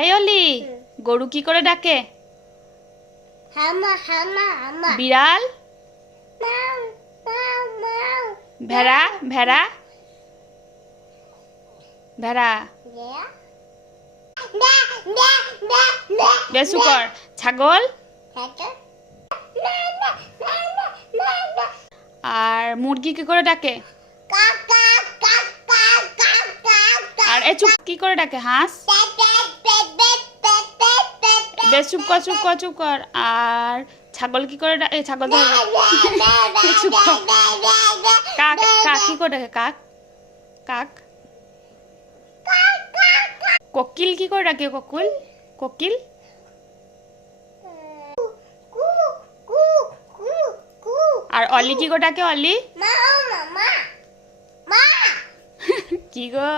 এই অলি, গরু কি করে ডাকে? বিড়াল? ভেড়া? ভেড়া? ভেড়া? বেশু কর। ছাগল? আর মুরগি কি করে ডাকে? আর এ চুপ কি করে ডাকে? হাঁস? বেশ চুপ কর, চুপ কর, চুপ কর। আর ছাগল কি করে ডাকে? ছাগল চুপ কর। কাক, কাক কি করে ডাকে? কাক? কাক? কোকিল কি করে ডাকে? কোকিল? কোকিল? আর অলি কি করে ডাকে? অলি? কি গো?